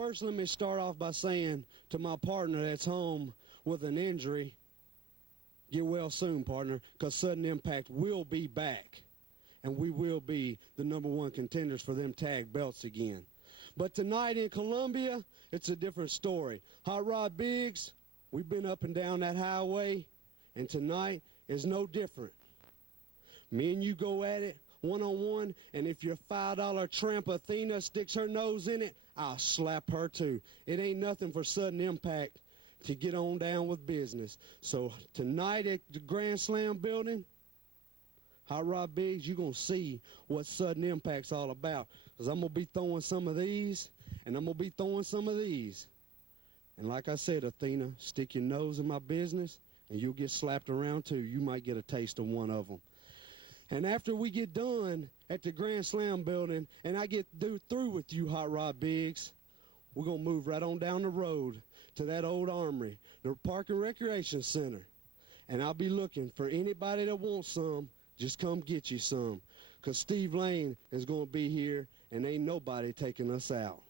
First, let me start off by saying to my partner that's home with an injury, get well soon, partner, because Sudden Impact will be back, and we will be the #1 contenders for them tag belts again. But tonight in Columbia, it's a different story. Hot Rod Biggs, we've been up and down that highway, and tonight is no different. Me and you go at it one-on-one, and if your $5 tramp Athena sticks her nose in it, I'll slap her too. It ain't nothing for Sudden Impact to get on down with business. So tonight at the Grand Slam building, Hot Rod Biggs, you're going to see what Sudden Impact's all about. Because I'm going to be throwing some of these, and I'm going to be throwing some of these. And like I said, Athena, stick your nose in my business, and you'll get slapped around too. You might get a taste of one of them. And after we get done at the Grand Slam building, and I get through with you, Hot Rod Biggs, we're going to move right on down the road to that old armory, the Park and Recreation Center. And I'll be looking for anybody that wants some, just come get you some. Because Steve Lane is going to be here, and ain't nobody taking us out.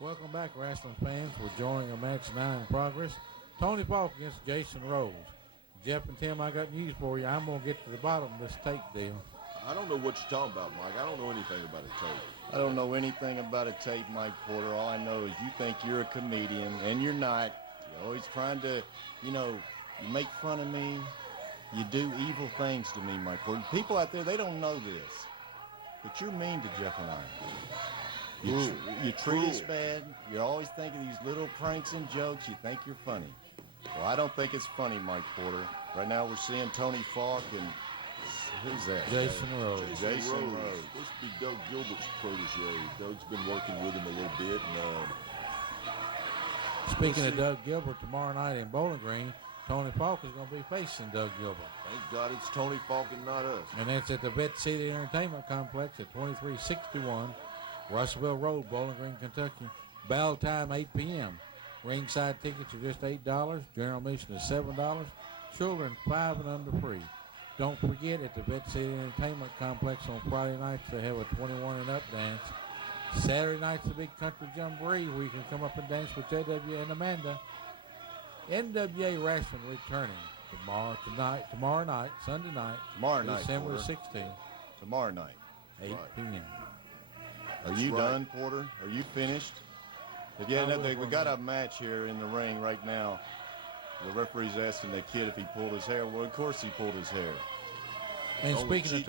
Welcome back, wrestling fans. We're joining a match now in progress. Tony Falk against Jason Rhodes. Jeff and Tim, I got news for you. I'm going to get to the bottom of this tape deal. I don't know what you're talking about, Mike. I don't know anything about a tape. I don't know anything about a tape, Mike Porter. All I know is you think you're a comedian, and you're not. You're always trying to, you make fun of me. You do evil things to me, Mike Porter. People out there, they don't know this, but you're mean to Jeff and I. You treat us bad. You're always thinking these little pranks and jokes. You think you're funny. Well, I don't think it's funny, Mike Porter. Right now we're seeing Tony Falk and who's that? Jason Rhodes. Jason Rhodes. This would be Doug Gilbert's protege. Doug's been working with him a little bit. And, Speaking of Doug Gilbert, tomorrow night in Bowling Green, Tony Falk is going to be facing Doug Gilbert. Thank God it's Tony Falk and not us. And that's at the Vet City Entertainment Complex at 2361 Russellville Road, Bowling Green, Kentucky. Bell time 8 p.m. Ringside tickets are just $8. General admission is $7. Children 5 and under free. Don't forget, at the Vet City Entertainment Complex on Friday nights, they have a 21 and up dance. Saturday night's the big country jamboree where you can come up and dance with JW and Amanda. NWA Wrestling returning tomorrow night, Sunday night, December 16th. Tomorrow night. 8 p.m. Are you done, Porter? Are you finished? We got a match here in the ring right now. The referee's asking the kid if he pulled his hair. Well, of course he pulled his hair. And speaking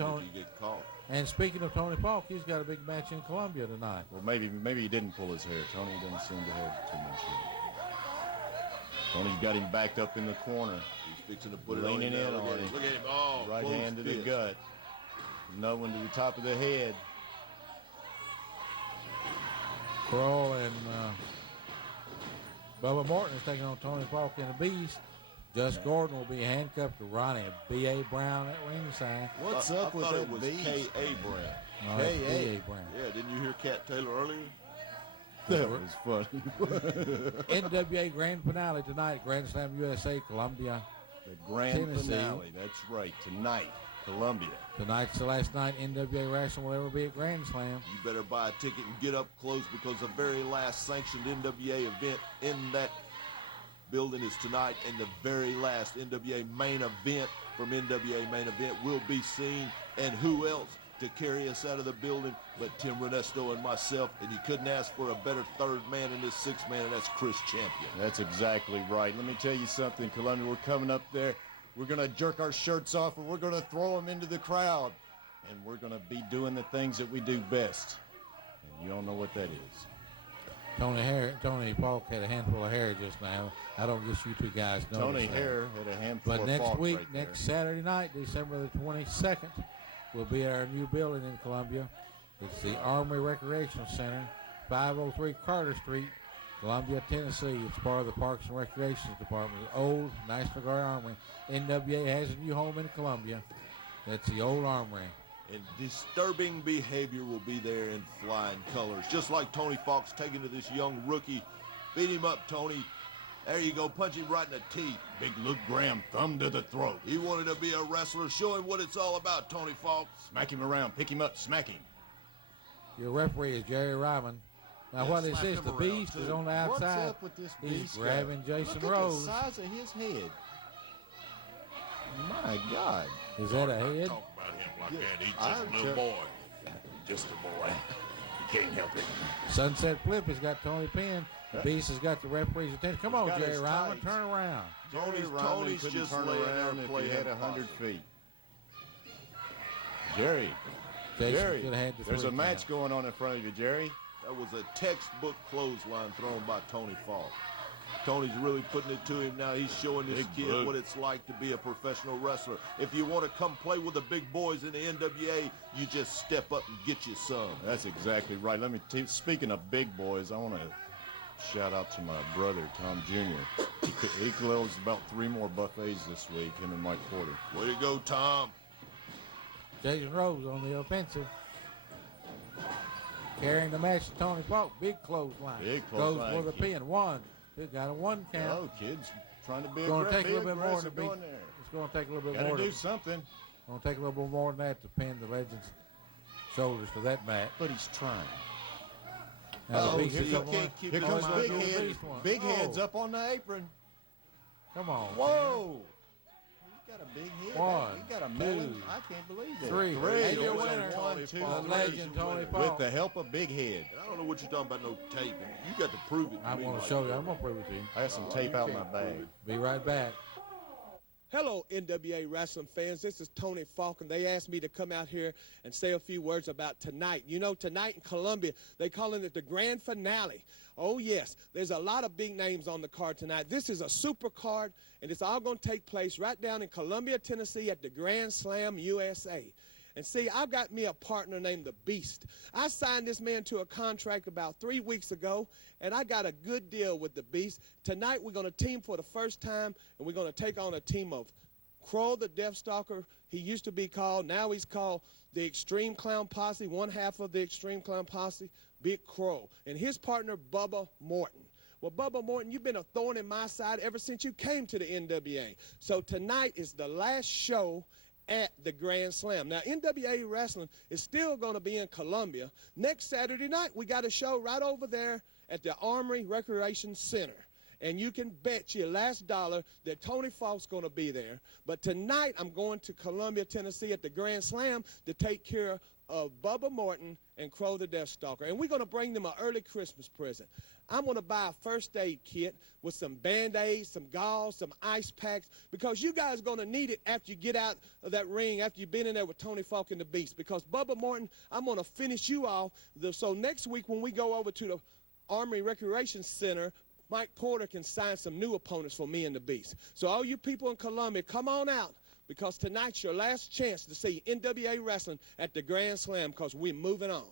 of Tony Falk, he's got a big match in Columbia tonight. Well, maybe he didn't pull his hair. Tony doesn't seem to have too much hair. Tony's got him backed up in the corner. He's fixing to put leaning it on in on him. Look at him. Oh, right hand to the gut. Another one to the top of the head. Kroll and Bubba Morton is taking on Tony Falk in a Beast. Gus Gordon will be handcuffed to Ronnie B.A. Brown at ringside. What's up with that it was K.A. Brown. No, K.A. Brown. Yeah, didn't you hear Cat Taylor earlier? That was funny. NWA Grand Finale tonight, Grand Slam USA, Columbia, The Grand Tennessee. Finale, that's right, tonight, Columbia. Tonight's the last night NWA Wrestling will ever be at Grand Slam. You better buy a ticket and get up close because the very last sanctioned NWA event in that building is tonight, and the very last NWA main event from NWA Main Event will be seen. And who else to carry us out of the building but Tim Renesto and myself? And you couldn't ask for a better third man in this sixth man, and that's Chris Champion. That's exactly right. Let me tell you something, Columbia. We're coming up there. We're going to jerk our shirts off, and we're going to throw them into the crowd. And we're going to be doing the things that we do best. And you don't know what that is. Tony Falk had a handful of hair just now. I don't guess you two guys know. Tony Hare had a handful of But next Falk week, right next Saturday night, December the 22nd, will be at our new building in Columbia. It's the Armory Recreation Center, 503 Carter Street, Columbia, Tennessee. It's part of the Parks and Recreation Department. The old National Guard Armory. NWA has a new home in Columbia. That's the old Armory. And disturbing behavior will be there in flying colors. Just like Tony Falk's taking to this young rookie. Beat him up, Tony. There you go. Punch him right in the teeth. Big Luke Graham, thumb to the throat. He wanted to be a wrestler. Show him what it's all about, Tony Falk. Smack him around, pick him up, smack him. Your referee is Jerry Ryman. Now, Yeah, what is slap this? him The around, Beast too. is on the outside. What's up with this He's beast grabbing guy? Jason Look Rhodes. at the size of his head. My God. Is that a head? Talk about him like Yeah, that. He's I'm just a little boy. Just a boy. You can't help it. Sunset Flip has got Tony Penn. The Beast has got the referee's attention. Come on, got Jerry his Ryman, tights. turn around. Tony's couldn't just turn laying there around and if playing he had impossible. 100 feet. Jerry, Jason Jerry, could have had the there's a 3 match count. going on in front of you, Jerry. That was a textbook clothesline thrown by Tony Falk. Tony's really putting it to him now. He's showing this Big kid boot. what it's like to be a professional wrestler. If you want to come play with the big boys in the NWA, you just step up and get you some. That's exactly right. Let me speaking of big boys, I want to shout out to my brother, Tom Jr. He closed about 3 more buffets this week, him and Mike Porter. Way to go, Tom. Jason Rhodes on the offensive. Carrying the match to Tony Falk. Big clothesline. Big Goes clothesline for the kick. pin. One. It got a 1 count. Oh, kids trying to be It's going to take a little bit more aggressive to be. going there. It's going to take a little bit Got more to to do something, Going to take a little bit more than that to pin the Legend's shoulders for that match. but he's trying. Now Oh, the Beast here is you up can't one. keep Here it comes on Oh, Big my Head. Beast one. Big Oh. Head's up on the apron. Come on. Whoa! He's got a big head. One, He got a melon. two, I can't believe it. 3. And your Tony winner, Falk. the Tony Legend Falk. Tony With Falk. With the help of Big Head. And I don't know what you're talking about, no tape. You got to prove it. I want to show you. I'm going to prove it to you. I got some tape out in my bag. Be right back. Hello, NWA wrestling fans. This is Tony Falk, and they asked me to come out here and say a few words about tonight. You know, tonight in Columbia, they're calling it the grand finale. Oh, yes, there's a lot of big names on the card tonight. This is a super card, and it's all going to take place right down in Columbia, Tennessee at the Grand Slam USA. And see, I've got me a partner named The Beast. I signed this man to a contract about 3 weeks ago, and I got a good deal with The Beast. Tonight, we're going to team for the first time, and we're going to take on a team of Crow the Deathstalker. He used to be called, now he's called the Extreme Clown Posse, one half of the Extreme Clown Posse, Big Crow, and his partner, Bubba Morton. Well, Bubba Morton, you've been a thorn in my side ever since you came to the NWA. So tonight is the last show at the Grand Slam. Now, NWA Wrestling is still going to be in Columbia. Next Saturday night, we got a show right over there at the Armory Recreation Center. And you can bet your last dollar that Tony Falk's going to be there. But tonight, I'm going to Columbia, Tennessee at the Grand Slam to take care of Bubba Morton and Crow the Deathstalker. And we're going to bring them an early Christmas present. I'm going to buy a first aid kit with some Band-Aids, some gauze, some ice packs, because you guys are going to need it after you get out of that ring, after you've been in there with Tony Falk and the Beast. Because Bubba Morton, I'm going to finish you off. So next week when we go over to the Armory Recreation Center, Mike Porter can sign some new opponents for me and the Beast. So all you people in Columbia, come on out, because tonight's your last chance to see NWA Wrestling at the Grand Slam, because we're moving on.